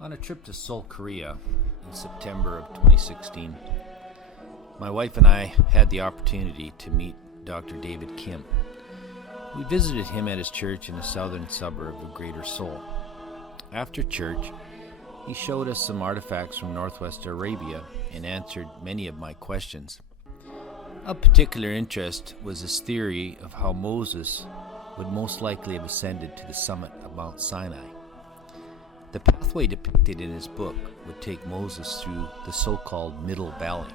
On a trip to Seoul, Korea in September of 2016, my wife and I had the opportunity to meet Dr. David Kim. We visited him at his church in the southern suburb of Greater Seoul. After church, he showed us some artifacts from northwest Arabia and answered many of my questions. Of particular interest was his theory of how Moses would most likely have ascended to the summit of Mt Sinai. The pathway depicted in his book would take Moses through the so-called Middle Valley.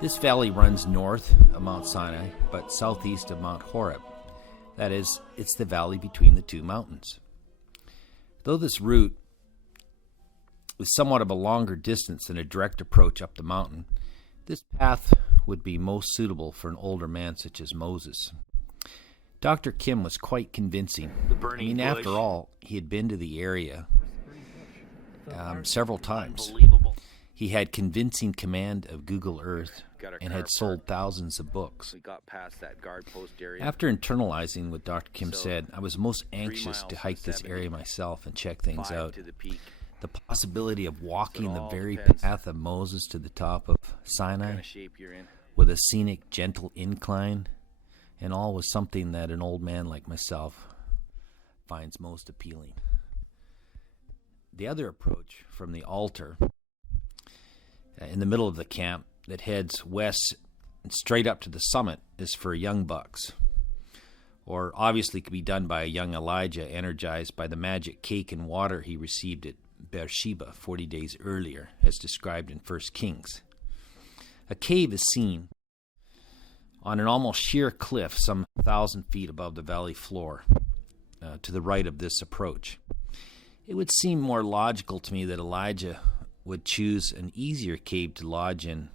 This valley runs north of Mt Sinai, but southeast of Mt Horeb. That is, it's the valley between the two mountains. Though this route was somewhat of a longer distance than a direct approach up the mountain, this path would be most suitable for an older man such as Moses. Dr. Kim was quite convincing. After all, he had been to the area several times. He had convincing command of Google Earth and had sold thousands of books. After internalizing what Dr. Kim said, I was most anxious to hike this area myself and check things out. The possibility of walking the very path of Moses to the top of Sinai with a scenic, gentle incline and all was something that an old man like myself finds most appealing. The other approach from the altar in the middle of the camp that heads west and straight up to the summit is for young bucks, or obviously could be done by a young Elijah energized by the magic cake and water he received at Beersheba 40 days earlier, as described in 1 Kings. A cave is seen on an almost sheer cliff some 1,000 feet above the valley floor to the right of this approach. It would seem more logical to me that Elijah would choose an easier cave to lodge in,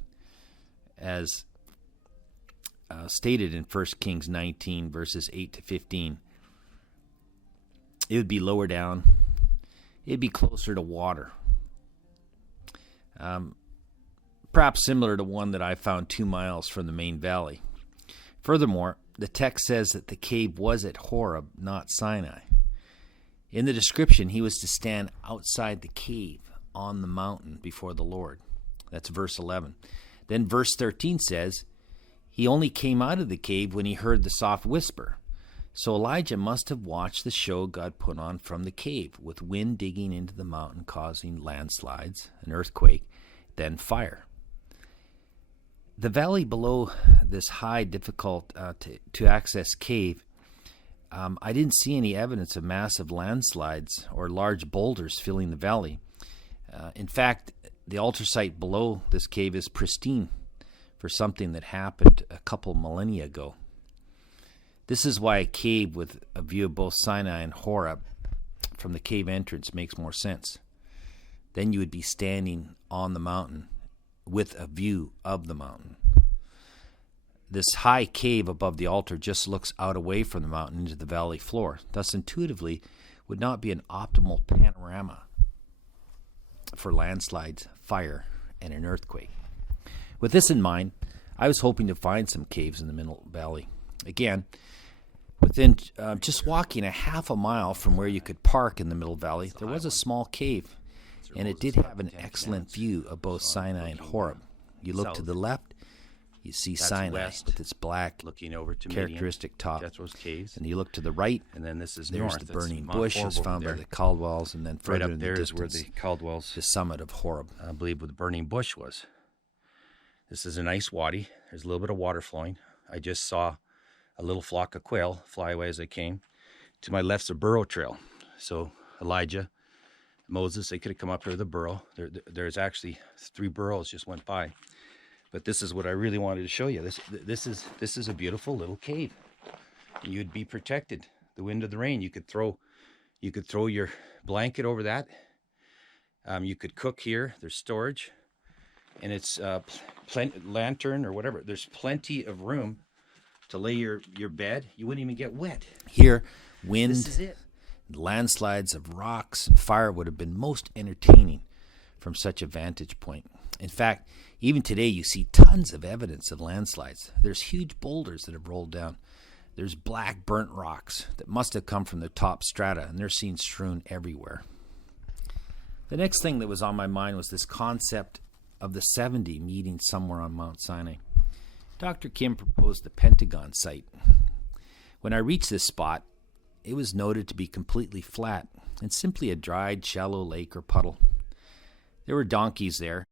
as stated in 1 Kings 19, verses 8 to 15. It would be lower down. It would be closer to water. Perhaps similar to one that I found 2 miles from the main valley. Furthermore, the text says that the cave was at Horeb, not Sinai. In the description, he was to stand outside the cave on the mountain before the Lord. That's verse 11. Then verse 13 says, he only came out of the cave when he heard the soft whisper. So Elijah must have watched the show God put on from the cave, with wind digging into the mountain causing landslides, an earthquake, then fire. The valley below this high, difficult to access cave, I didn't see any evidence of massive landslides or large boulders filling the valley. In fact, the altar site below this cave is pristine for something that happened a couple millennia ago. This is why a cave with a view of both Sinai and Horeb from the cave entrance makes more sense. Then you would be standing on the mountain with a view of the mountain. This high cave above the altar just looks out away from the mountain into the valley floor, thus intuitively would not be an optimal panorama for landslides, fire, and an earthquake. With this in mind, I was hoping to find some caves in the Middle Valley. Again, within just walking a half a mile from where you could park in the Middle Valley, there was a small cave, and it did have an excellent view of both Sinai and Horeb. You look to the left, you see Sinai with its black, looking over to characteristic top. Jethro's caves. And you look to the right, and then this is there's north. the burning That's bush Mount as Horeb found by there. the Caldwells, and then Right further up in there the is where distance, the Caldwells, the summit of Horeb. I believe, where the burning bush was. This is a nice wadi. There's a little bit of water flowing. I just saw a little flock of quail fly away as I came. To my left's a burro trail. So Elijah, Moses, they could have come up here with a burro. There's actually 3 burros just went by. But this is what I really wanted to show you. This is a beautiful little cave. You'd be protected. The wind or the rain. You could throw your blanket over that. You could cook here. There's storage, and it's lantern or whatever. There's plenty of room to lay your bed. You wouldn't even get wet. Here, wind, This is it. landslides of rocks and fire would have been most entertaining from such a vantage point. In fact, even today you see tons of evidence of landslides. There's huge boulders that have rolled down. There's black burnt rocks that must have come from the top strata, and they're seen strewn everywhere. The next thing that was on my mind was this concept of the 70 meeting somewhere on Mount Sinai. Dr. Kim proposed the Pentagon site. When I reached this spot, it was noted to be completely flat and simply a dried, shallow lake or puddle. There were donkeys there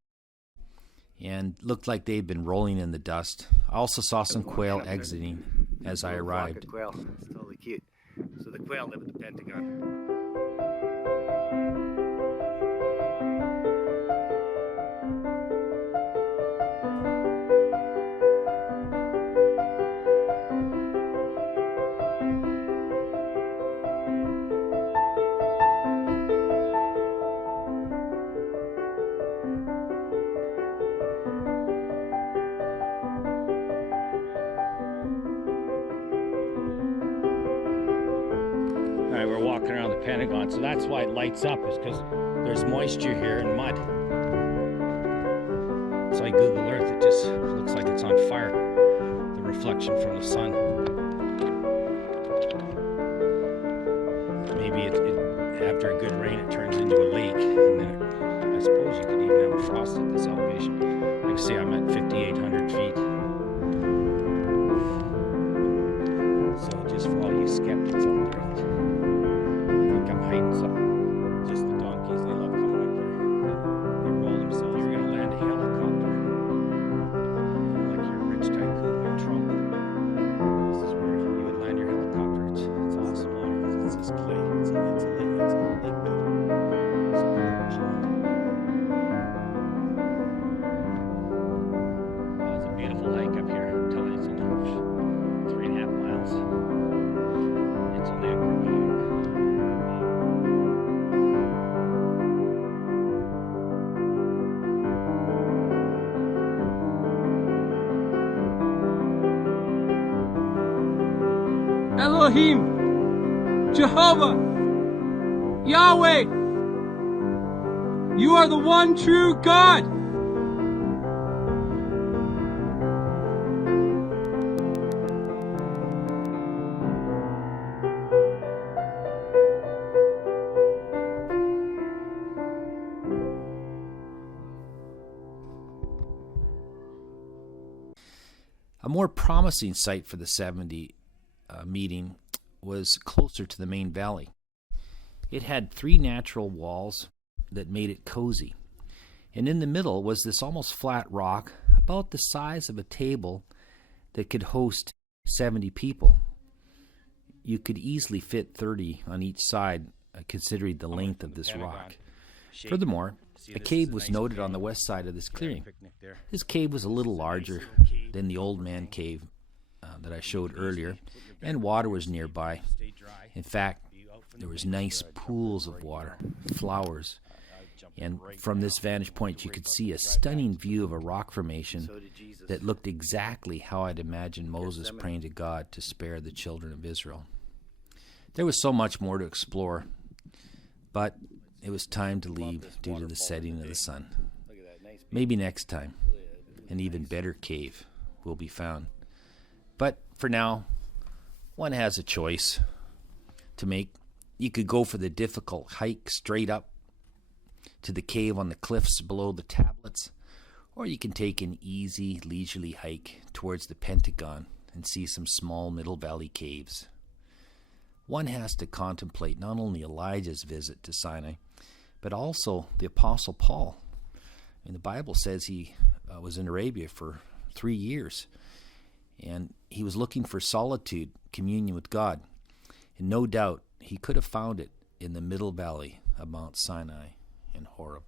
and looked like they'd been rolling in the dust. I also saw some quail exiting as I arrived. Quail. It's totally cute. So the quail live at the Pentagon. Alright, we're walking around the Pentagon, so that's why it lights up, is because there's moisture here and mud. So I Google Earth, it just looks like it's on fire. The reflection from the sun. Maybe after a good rain it turns into a lake, and then I suppose you could even have a frost at this elevation. Like I say, I'm at 5,800 feet. So just for all you skeptics out there, I'm hiding something. Just the donkeys, they love coming up here. They roll themselves. You're going to land a helicopter. Like you're a rich tycoon like Trump. This is where you would land your helicopter. It's awesome water. It's this clay. It's a lake bed. It's a very pond. Oh, it's a beautiful hike up here. I'm telling you, it's only 3.5 miles. It's on the Elohim, Jehovah, Yahweh, you are the one true God. A more promising site for the 70 meeting was closer to the main valley. It had 3 natural walls that made it cozy. And in the middle was this almost flat rock about the size of a table that could host 70 people. You could easily fit 30 on each side, considering the length of this rock. Furthermore, a cave was noted on the west side of this clearing. This cave was a little larger than the Old Man Cave that I showed earlier, and water was nearby. In fact, there was nice pools of water, flowers, and from this vantage point you could see a stunning view of a rock formation that looked exactly how I'd imagined Moses praying to God to spare the children of Israel. There was so much more to explore, but it was time to leave due to the setting of the sun. Maybe next time, an even better cave will be found. But for now, one has a choice to make. You could go for the difficult hike straight up to the cave on the cliffs below the tablets, or you can take an easy, leisurely hike towards the Pentagon and see some small Middle Valley caves. One has to contemplate not only Elijah's visit to Sinai, but also the Apostle Paul. And the Bible says he was in Arabia for 3 years, and he was looking for solitude, communion with God. And no doubt he could have found it in the Middle Valley of Mount Sinai and Horeb.